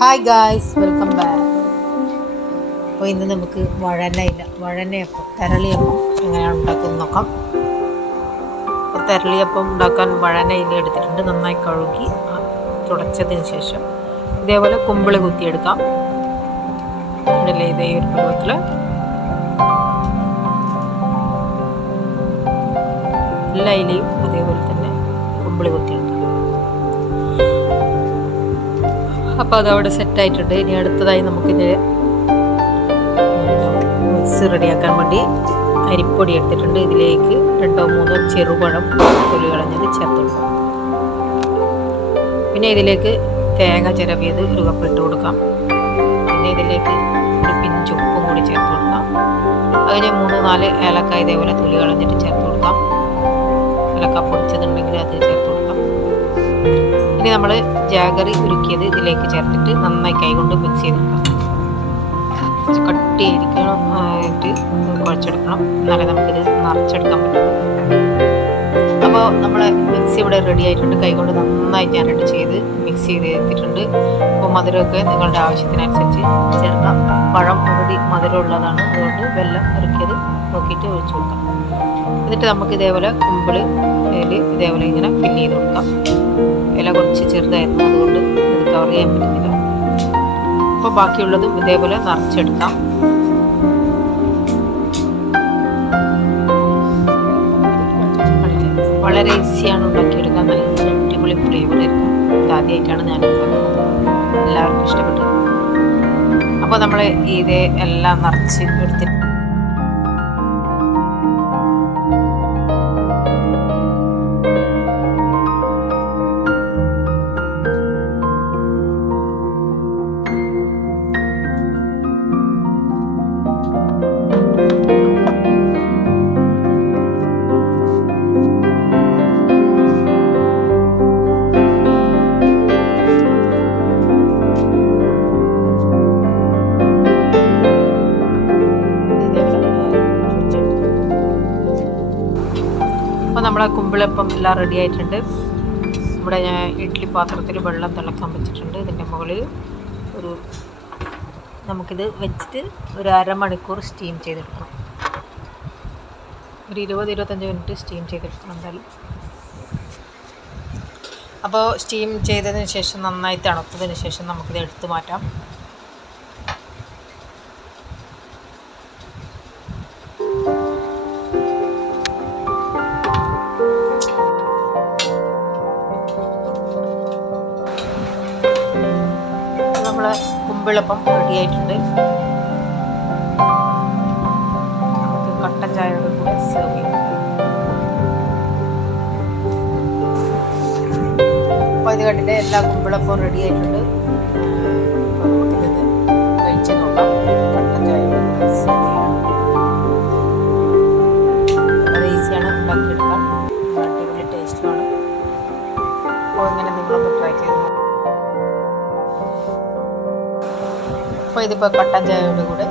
Hi guys welcome back അപ്പോൾ ഇന്ന് നമുക്ക് വഴനയില്ല വഴനയപ്പം തെരളിയപ്പം എങ്ങനെയാണ് ഉണ്ടാക്കുന്നത് നോക്കാം. അപ്പോൾ തെരളിയപ്പം ഉണ്ടാക്കാൻ വഴനയില എടുത്തിട്ടുണ്ട്. നന്നായി കഴുകി തുടച്ചതിന് ശേഷം ഇതേപോലെ കുമ്പിൾ കുത്തിയെടുക്കാം. ഇതേ ഒരു പരുവത്തിൽ എല്ലാ ഇലയും അതേപോലെ തന്നെ കുമ്പിളി കുത്തിയെടുക്കാം. അപ്പോൾ അതവിടെ സെറ്റായിട്ടുണ്ട് ഇനി അടുത്തതായി നമുക്കിത് മിക്സ് റെഡിയാക്കാൻ വേണ്ടി അരിപ്പൊടി എടുത്തിട്ടുണ്ട്. ഇതിലേക്ക് രണ്ടോ മൂന്നോ ചെറുപഴം തൊലി കളഞ്ഞത് ചേർത്തുണ്ട് പിന്നെ ഇതിലേക്ക് തേങ്ങ ചിരവിയത് ഒരു കപ്പ് ഇട്ട് കൊടുക്കാം. പിന്നെ ഇതിലേക്ക് ഒരു പിഞ്ച് ഉപ്പും കൂടി ചേർത്ത് കൊടുക്കാം. അതിന് മൂന്ന് നാല് ഏലക്ക ഇതേപോലെ തൊലി കളഞ്ഞിട്ട് ചേർത്ത് കൊടുക്കാം. ഏലക്ക പൊടിച്ചതുണ്ടെങ്കിൽ അത് ചേർത്ത് ഇനി നമ്മൾ ജാഗറി ഉരുക്കിയത് ഇതിലേക്ക് ചേർത്തിട്ട് നന്നായി കൈകൊണ്ട് മിക്സ് ചെയ്തെടുക്കാം കട്ടിയായിരിക്കണം ആയിട്ട് കുഴച്ചെടുക്കണം. എന്നാലേ നമുക്കിത് നിറച്ചെടുക്കാൻ പറ്റും അപ്പോൾ നമ്മളെ മിക്സി ഇവിടെ റെഡി ആയിട്ടുണ്ട്. കൈകൊണ്ട് നന്നായി ഞാനിട്ട് ചെയ്ത് മിക്സ് ചെയ്ത് എത്തിയിട്ടുണ്ട് അപ്പോൾ മധുരമൊക്കെ നിങ്ങളുടെ ആവശ്യത്തിനനുസരിച്ച് ചേർക്കാം. പഴം ഓൾറെഡി മധുരമുള്ളതാണ് അതുകൊണ്ട് വെള്ളം ഇറക്കിയത് നോക്കിയിട്ട് ഒഴിച്ചു കൊടുക്കാം. എന്നിട്ട് നമുക്ക് ഇതേപോലെ ഇതിൽ ഇതേപോലെ ഇങ്ങനെ ഫില്ല് ചെയ്ത് കൊടുക്കാം. ഇല കുറച്ച് ചെറുതായിരുന്നു. അതുകൊണ്ട് ഇത് കവർ ചെയ്യാൻ പറ്റുന്നില്ല. അപ്പോൾ ബാക്കിയുള്ളതും ഇതേപോലെ നിറച്ചെടുക്കാം. വളരെ ഈസിയാണ് ഉണ്ടാക്കിയെടുക്കാൻ. നല്ല അടിപൊളി ഫ്ലേവർ ആയിരിക്കും. ഇതാദ്യമായിട്ടാണ് ഞാൻ എല്ലാവർക്കും ഇഷ്ടപ്പെട്ടത്. അപ്പോൾ നമ്മൾ ഇത് എല്ലാം നിറച്ച് എടുത്തിട്ട് അപ്പോൾ നമ്മളെ കുമ്പിളപ്പം എല്ലാം റെഡി ആയിട്ടുണ്ട്. ഇവിടെ ഞാൻ ഇഡ്ഡലി പാത്രത്തിൽ വെള്ളം തിളക്കാൻ വെച്ചിട്ടുണ്ട്. ഇതിന്റെ മുകളിൽ ഒരു നമുക്കിത് വെച്ചിട്ട് ഒരു അരമണിക്കൂർ സ്റ്റീം ചെയ്തെടുക്കണം. ഒരു ഇരുപത് ഇരുപത്തഞ്ച് മിനിറ്റ് സ്റ്റീം ചെയ്തെടുക്കണം എന്തായാലും. അപ്പോൾ സ്റ്റീം ചെയ്തതിന് ശേഷം നന്നായി തണുത്തതിന് ശേഷം നമുക്കിത് എടുത്തു മാറ്റാം. നമ്മളെ കുമ്പിളപ്പം റെഡി ആയിട്ടുണ്ട്. കട്ടൻ ചായയുടെ കൂടെ സെർവ് ചെയ്യാം. അപ്പോൾ ഇത് കണ്ടിട്ട് എല്ലാ കുമ്പിളപ്പവും റെഡി ആയിട്ടുണ്ട്. അപ്പോൾ ഇങ്ങനെ നിങ്ങളൊന്ന് ട്രൈ ചെയ്ത് അപ്പോൾ ഇതിപ്പോൾ കട്ടൻ ചായയോട് കൂടെ